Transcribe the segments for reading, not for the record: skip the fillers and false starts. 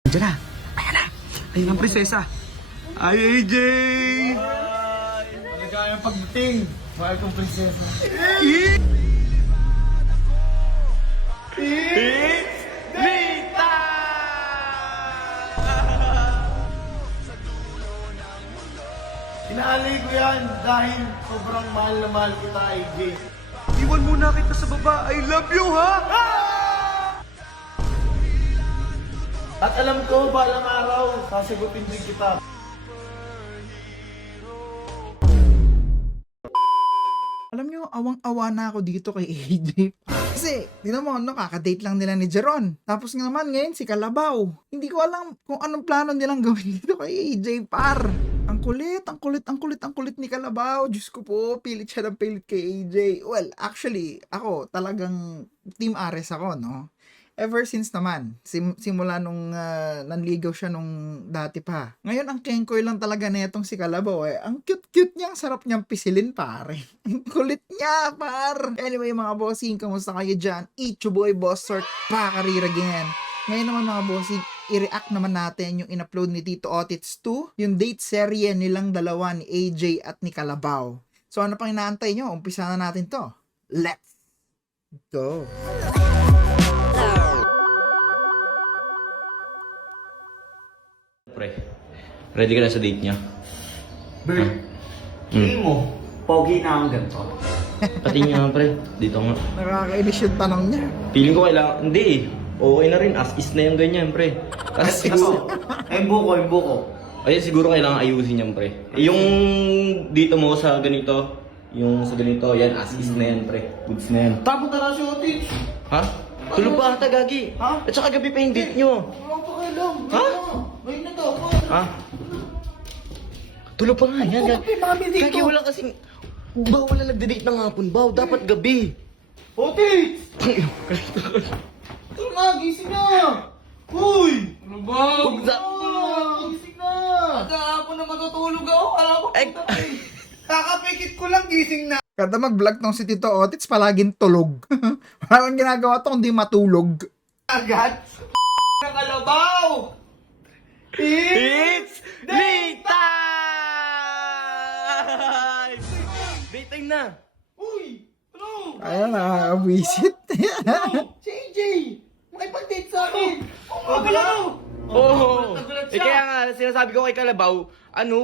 Diyan na. Ayan na. Ayun ang prinsesa. Ay, AJ! Maligayang pagdating. Mahal kong prinsesa. It's Nita! Inaalay ko yan dahil sobrang mahal na mahal kita, AJ. Iwan muna kita sa baba. I love you, ha? At alam ko, balang araw, sasagutin din kita. Alam nyo, awang-awa na ako dito kay AJ. Kasi, tignan mo, kakadate lang nila ni Jeron. Tapos nga naman, ngayon si Kalabaw. Hindi ko alam kung anong plano nilang gawin dito kay AJ, par. Ang kulit ni Kalabaw. Diyos ko po, pilit siya ng pilit kay AJ. Well, actually, ako, talagang Team Ares ako, no? Ever since naman, simula nung nanligaw siya nung dati pa. Ngayon, ang kengkoy lang talaga netong si Kalabaw eh. Ang cute-cute niya, ang sarap niyang pisilin, pare. Ang kulit niya, par. Anyway, mga bossing, kamusta kayo dyan? It's your boy, Boss Sort, pakarir again. Ngayon naman, mga bossing, i-react naman natin yung in-upload ni Tito Otits 2, yung date serye nilang dalawa ni AJ at ni Kalabaw. So, ano pang inaantay nyo? Umpisa na natin to. Let's go! Pre, ready ka na sa date niya? Bert, tingin mo, pogi na ang ganito. Pati niya pre, dito nga. Nakakainis yung tanong niya. Feeling ko kailangan, hindi eh. Okay na rin, as is na yung ganyan pre. Kasi siguro, Yung buko. ayun siguro kailangan ayusin yan pre. Yung dito mo sa ganito, yung sa ganito, yan as is na yan pre. Goods na yan. Tapos na lang si Otis. Ha? Tulog pa ata gagi. Ha? At saka gabi pa yung date nyo. Wala pa kayo lang. Ha? Ngayon na daw. Ha? Tulog pa nga yan. Bakit mami dito? Gagi wala kasing, bawal na nagde-date ng hapon, baw. Dapat gabi. Otis! Ito na, gising na! Uy! Ano ba? Gising na! Kahapon na matutulog ako. Alam ko Ay, kakapikit ko lang gising na. Kada mag-vlog tong si Tito Otits, palaging tulog. Wala kang ginagawa to, kundi matulog. Agad. Ng kalabaw. it's date time! Date time na! Uy! Ano? Ayan, nakakabisit. Si AJ! Makipag-date sa akin! Oh, Oo! Nagulat Eh siya. kaya nga, sinasabi ko kay Kalabaw,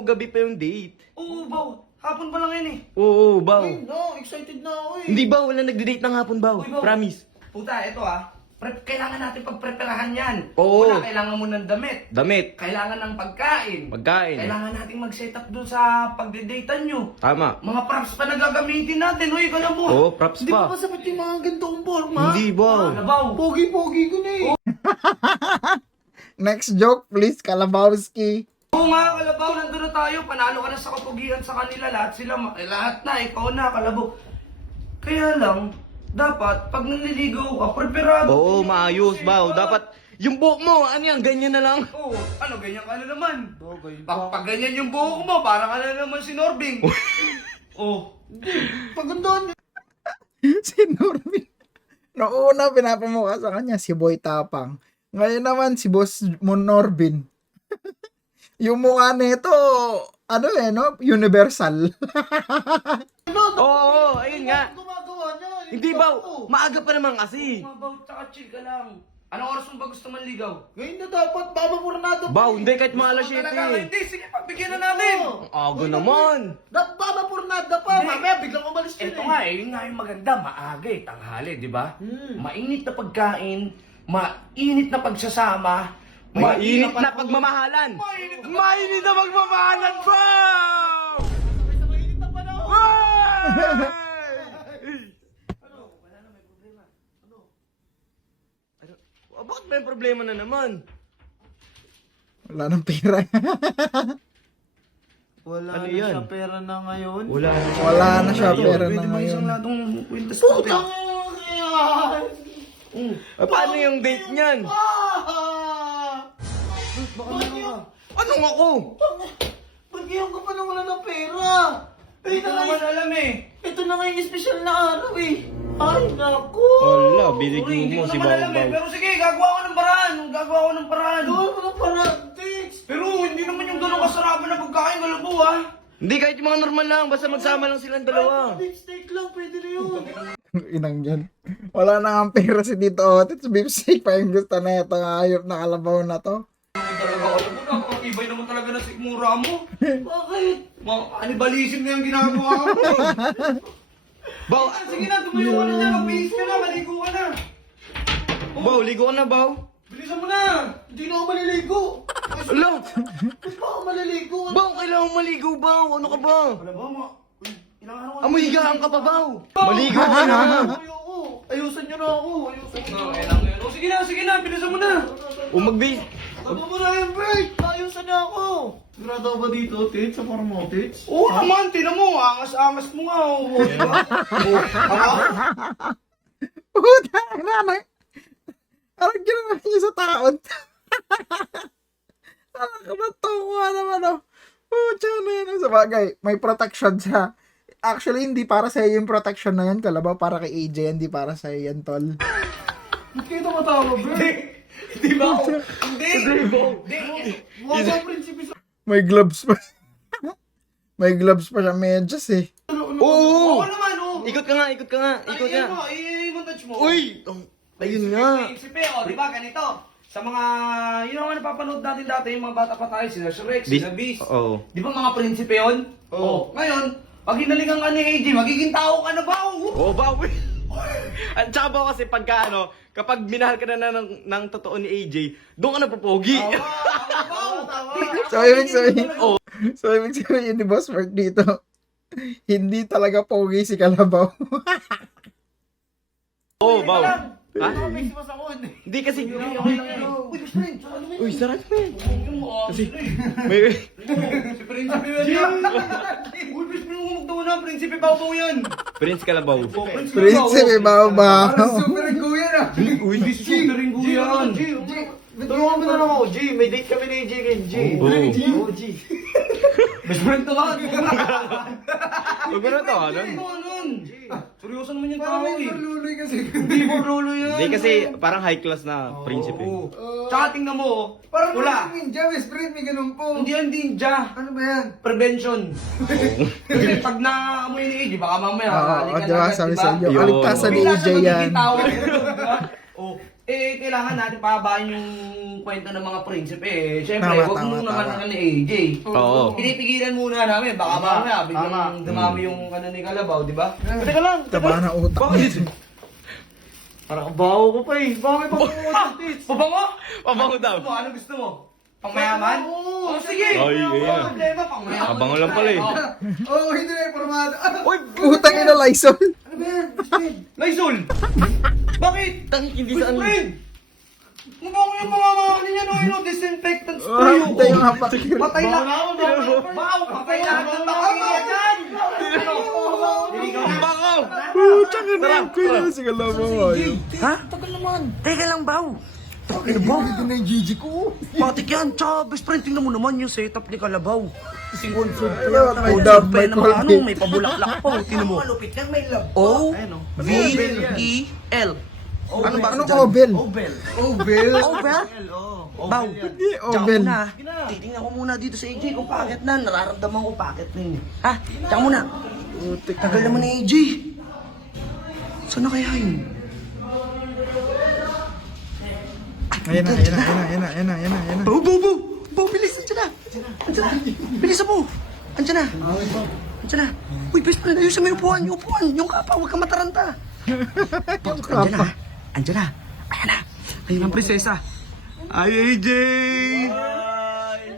gabi pa yung date. Oo, Baw. Hapon pa lang yan eh. Oo, Baw. Ay, no, excited na ako eh. Hindi ba, wala nagde-date ng hapon, Baw. Uy, Baw. Promise. Puta, ito ah. Kailangan natin pagpreparahan yan. Oo. Una, kailangan mo ng damit. Damit. Kailangan ng pagkain. Pagkain. Kailangan nating mag-set up doon sa pagde-datean nyo. Tama. Mga props pa na gagamitin natin. Uy, ka na mo. Oo, props Hindi pa pa. masabot yung mga ganitong forma. Hindi, Baw. Kalabaw. Pogi-pogi ko na eh. Next joke, please, Kalabowski. Oo nga, Kalabaw, nandun na tayo. Panalo ka na sa kapugian sa kanila. Lahat na, ikaw na, Kalabaw. Kaya lang, dapat, pag nanliligaw ka, preparado. Oo, maayos, Baw. Dapat, yung buhok mo, ano yan, ganyan na lang. Oo, ano, ganyan ka na naman. Okay. Pag ganyan yung buhok mo, parang ka na naman si Norbing. Oh. Pagandaan niya. Si Norbin. Noong una, pinapamukha sa kanya si Boy Tapang. Ngayon naman, si Boss Norbin. Yung mukha nito, ano eh, no? Universal. Oo, ayun nga. Gumagawa niya. Hindi, Baw. Maaga pa naman kasi. Mabaw, tsaka chill ka lang. Anong oras mo ba gusto manligaw? Ngayon na dapat, babapurnado. Baw, hindi, kahit mga alas Talaga, 7. hindi, sige, pagbigyan na natin. Ang aga naman. Babapurnado pa. Hindi. Mamaya biglang umalis yun Ito nga eh, yun nga yung maganda, maaga eh, tanghali, di ba? Mainit na pagkain, mainit na pagsasama, Mainit na pagmamahalan. Mainit na pagmamahalan, Baw! Mainit na panahon. Bakit may problema na naman? Wala nang pera. Wala Ano na yan? siya pera na ngayon. Wala na. Wala na siya pera na Pwede ba ngayon. isang ladong kwintas Putang yan! Paano yung date niyan? Baka meron ka. Anong ako? Ba't ngayon ka pa na wala ng pera? Hindi ko naman alam eh. Ito na nga yung espesyal na araw eh. Ay, naku! Wala, binigyan Hindi mo ko si naman alam eh. Baw. Pero sige, gagawa ko ng paraan. Gagawa ko ng paraan. Doon mo ng Hindi, kahit yung mga normal lang. Basta magsama lang silang dalawa. Steak lang, pwede na yun. Inang yan. Wala na nga pera si Tito Otis. Beefsteak pa yung gusto na ito. Hayop na kalabaw na to. Talaga, alam mo, napakatibay naman talaga na sikmura mo. Bakit? Mga kanibalism na yung ginagawa mo. Baw, Sige na, tumayo ka na dyan. Magbihis ka na, maligo ka na. Baw, ligo ka na, Baw. Bilisan mo na. Hindi na ako maliligo. Ala, Ba't pa ako maliligo? Baw, kailangan maligo, Baw. Ano ka ba? Wala ba, Uy, ilang araw Amoy higaan ka pa, Baw. Maligo ka na. Ayoko. Ayusan nyo na ako. Ayusan nyo na. Kailangan yun. O sige na, bilisan mo na. O magbihis. Ano mo na yung break? Ayusan niya ako. Sigurado ba dito, Tits? Sa farm mo, Tits? Oo naman, tinan mo, angas-angas mo nga. Oh, diba? Puta, nanay. Parang ginawa niya sa taon. Parang kamatuwa naman, oh. Pucha na yun. Sa bagay, may protection siya. Actually, hindi para sa'yo yung protection na yan, Kalabaw. Para kay AJ, hindi para sa'yo yan, tol. Ba't kayo tumatawa, bro? Di ba? Hindi. Huwag ang prinsipe sa... May gloves pa. May gloves pa siya, medyas eh. Oo. Oo naman, oh. Ikot ka nga, ikot ka nga, ikot Ay, nga. ano, i-montage mo. Uy! Ayun nga. Prinsipe, di ba, ganito. Sa mga, yun ang napapanood natin dati, yung mga bata pa tayo, sila Shrek, sila Beast. Oo. Di ba mga prinsipe yun? Oo. Ngayon, pag hinalingan ka ni AJ, magiging tao ka na ba? Oo, Baw. At saka Baw kasi pagka ano, kapag minahal ka na ng totoo ni AJ, doon ka na popogi. So, ibig sabihin, so, ibig sabihin ni Boss Mark dito, hindi talaga pogi si Kalabaw. Oo, Baw. Ha? May simasakon. Hindi kasi... Uy, best friend, ano mo yun? Uy, sarap mo yun. Yung mo, Kasi, eh. may... Si Prinsipe yan. Uy, best friend, huwag magtawa na, Prinsipe Babaw yan. Prince Kalabaw. Prinsipe Babaw. Super go yan ah. Uy, Hindi super ring yan. Tulungan mo na lang ako, G. May date kami ni AJ ngayon, G. Oo. Oo, G. Best friend to nga. Huwag mo na to, ano? Nun. Seryoso naman yung tao eh. Luloy kasi. Hindi mo lolo yan. Hindi kasi parang high class na prinsipe. Oo. Tsaka tingnan mo, oh. Parang Wala. ninja, best friend, may ganun po. Hindi yan ninja. Ano ba yan? Prevention. Kasi pag naamoy ni AJ, baka mamaya Oo, halikan diba? agad, Sabi diba? sa inyo, Yun. aligtasan ni Bigla AJ siya yan. magiging tao. Diba? Oh, kailangan natin pababain yung kwento ng mga prinsipe eh. Siyempre, Tama, huwag tama, mo naman tama. ang ni AJ. Oo. Pinipigilan muna namin, baka mamaya biglang dumami yung ano ni Kalabaw, di ba? Teka lang. Taba na utak. Bakit? Parang baho ko pa eh. Bakit pa Ah! Pabango? Pabango daw. Ano gusto mo? Pangmayaman? Oo, Oh, sige. Ay, Wala ganyan. problema, pangmayaman. Pabango lang pala eh. Oo, hindi na informado. Uy, putang ina, Lysol. Ano ba yan? Best friend. Lysol! Bakit? Hindi Best saan. friend! Mabango yung mga ano niya, no? Disinfectant Ah, spray. hintay yung hapak yun. Patay lahat. Baw, patay lahat ng bakterya dyan. Bako! Putang ina, kuya si Kalabaw. ayun. Ha? Tagal naman. Teka lang, Baw. Tagal ba? Ito na yung GG ko. Patik yan. Tsaka, best friend, tingnan mo naman yung setup ni Kalabaw. May dub, may colby. May pabulaklak pa. Tingnan mo. Malupit yan, may love. O-V-E-L. Ano ba? Anong Obel? Obel? Obel? Baw. Hindi, Tsaka Obel. muna, titingnan ko muna dito sa AJ kung bakit na. Nararamdaman ko bakit na yun. Ha? Tsaka muna. Tagal naman ni AJ. Saan na kaya yun? Ayan na, ayan na, ayan na, ayan na, ayan na, ayan na. Baw, baw, baw! Baw, bilis! Andiyan na! Andiyan na! Bilisan mo! Andiyan na! Andiyan na! Uy, best friend, ayusin mo yung upuan! Yung upuan! Yung kapa, huwag kang mataranta! Yung Andiyan na! kapa. Andiyan na! Ayan na! Ayun ang prinsesa! Ay, AJ!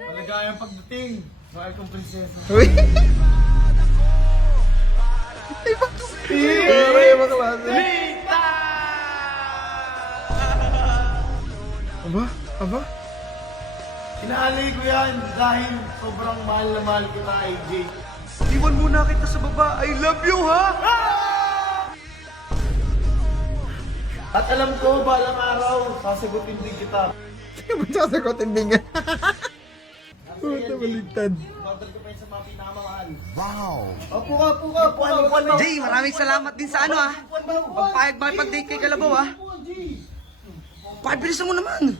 Maligayang pagdating. Mahal kong prinsesa. Uy! Ay, bakla. Aba? Aba? Inaalay ko yan dahil sobrang mahal na mahal kita, AJ. Iwan muna kita sa baba! I love you, ha? At alam ko, balang araw, sasagutin din kita. Ba't sasagutin din nga? Puta, baligtad. Babalik ko pa yun sa mga pinamamahal. Wow! Opo ka. Jay, maraming salamat din sa ano, ha? Pagpayag makipag-date kay Kalabaw, ha? Pakabilisan mo naman!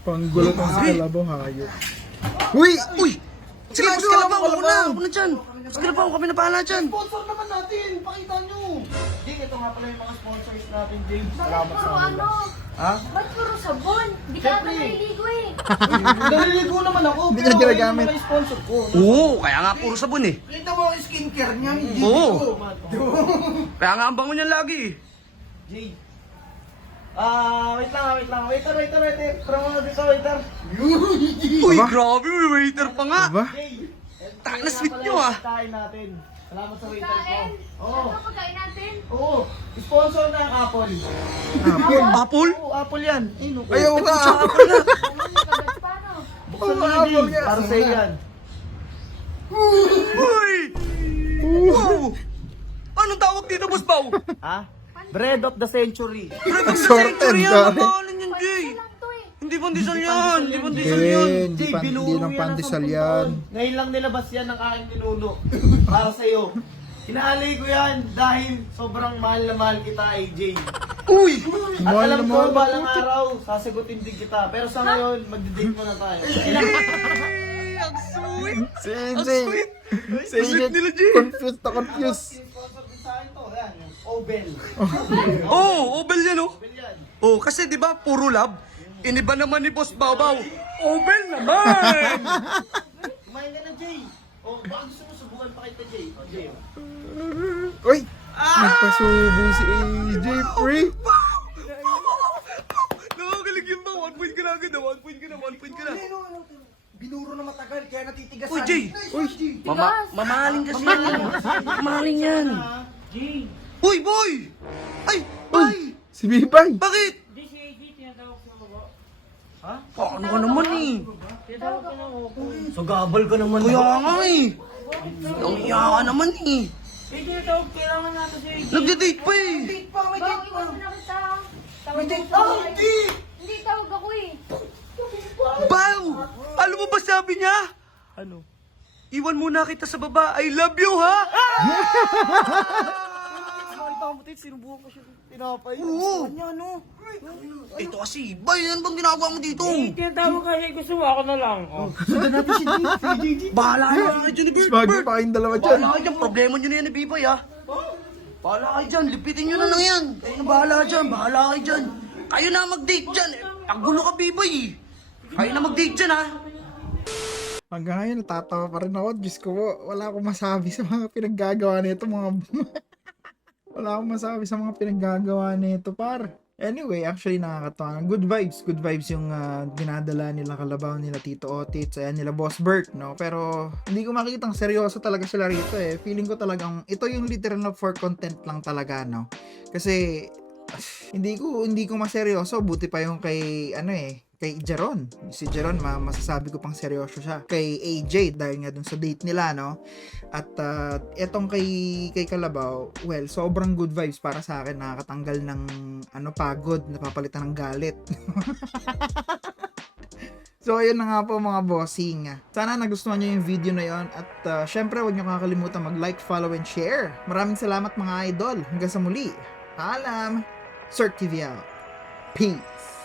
Panggulo tong si Kalabaw, hayop. Uy! Uy! Sige, boss Kalabaw, ako na dyan. Boss Kalabaw, kami na bahala dyan. Sponsor naman natin. Pakita nyo. Jay, ito nga pala yung mga sponsors natin, Jay. Salamat sa Puro kanila. ano? Ha? Ba't puro sabon? Di ka Siyempre. naman naliligo eh. Naliligo naman ako. Hindi pero na ginagamit. yung mga sponsor ko. Oo, kaya nga puro sabon eh. Kita mo ang skincare niya. Hindi Oo. ko. Kaya nga ang bango niyan lagi eh. Jay. Wait lang. Waiter. Tara mo na dito, waiter. Uy, grabe, may waiter pa nga. Diba? Jay. Taka na sweet nyo ah. Kain natin. Salamat sa waiter ko. Kain? Oo. Ano pagkain natin? Oo. Sponsor ng Apple. Apple? Oo, Apple yan. Ayun, okay. Ayaw ka. Kagat pa no? Buksan mo na, Apple Jay. yan. Para sa'yo yan. Uy! Wow! Anong tawag dito, Boss Pao? Ha? Bread of the century. Bread of the Assorted, century yan. dami. Ang pangalan yan, Jay. Isa lang to eh. Hindi pandesal yan. Hindi pandesal yan. Hindi Jay, pa, binuro hindi ng yan pandesal ng 10 yan. taon. Ngayon lang nilabas yan ng aking ninuno. Para sa'yo. Inaalay ko yan dahil sobrang mahal na mahal kita, AJ. Uy! At Mahal alam na ko, mahal na balang puto. araw, sasagutin din kita. Pero sa ngayon, magdi-date muna tayo. Yay! Ang sweet! Si Ang AJ. sweet! Si Ang sweet AJ. nila, Jay. Confused na confused. Sponsor din sa akin to. Yan, yung Obel. Oh, Obel yan oh. Obel yan. Oh, kasi di ba puro love? Iniba naman ni Boss Babaw. Obel naman! Kumain ka na, Jay. O, baka gusto mo subukan pa kita, Jay. O, Jay. Uy! Nagpasubo si AJ, pre. Nakakalig yun ba? 1 point ka na agad ah. 1 point ka na, 1 point ka na. Binuro na matagal, kaya natitigasan. Uy, Jay! Uy! Mamahaling kasi yan. Mamahaling yan. Jay. Uy, boy! Ay! Ay! Si Bibay! Bakit? Ha? Ano ka naman eh? So, gabal ka naman. Kaya nga eh. Ang iya ka naman eh. Kailangan natin, Jay. Nagde-date pa eh. Bang, iwan mo na kita. Tawag ako. Hindi, tawag ako eh. Baw! Alam mo ba sabi niya? Ano? Iwan muna kita sa baba. I love you ha? Sinubukan ko siya. Tinapay. Oo. Kanya, no? Ito kasi, bay, yan bang ginagawa mo dito? Tinatawag ka niya, gusto mo ako na lang. Oh. Sundan natin si JJ. Bahala kayo dyan ni Bert. Smagi pa kayong dalawa dyan. Bahala kayo dyan, problema nyo na yan ni Bibay ha. Bahala kayo dyan, lipitin nyo na lang yan. Kayo na bahala dyan, bahala kayo dyan. Kayo na mag-date dyan. Ang gulo ka Bibay eh. Kayo na mag-date dyan ha. Hanggang ngayon, natatawa pa rin ako. Diyos ko, wala akong masabi sa mga pinaggagawa nito, mga... wala akong masabi sa mga pinaggagawa nito, par. Anyway, actually nakakatawa. Good vibes yung dinadala nila Kalabaw, nila Tito Otits, ayan nila Boss Bert, no? Pero hindi ko makikitang seryoso talaga sila rito eh. Feeling ko talagang ito yung literal na for content lang talaga, no? Kasi hindi ko maseryoso, buti pa yung kay kay Jeron. Si Jeron, masasabi ko pang seryoso siya. Kay AJ, dahil nga dun sa date nila, no? At etong kay Kalabaw, well, sobrang good vibes para sa akin. Nakakatanggal ng pagod, napapalitan ng galit. So, ayun na nga po mga bossing. Sana nagustuhan nyo yung video na yon. At syempre, huwag nyo kakalimutan mag-like, follow, and share. Maraming salamat mga idol. Hanggang sa muli. Paalam! Sir TV out. Peace!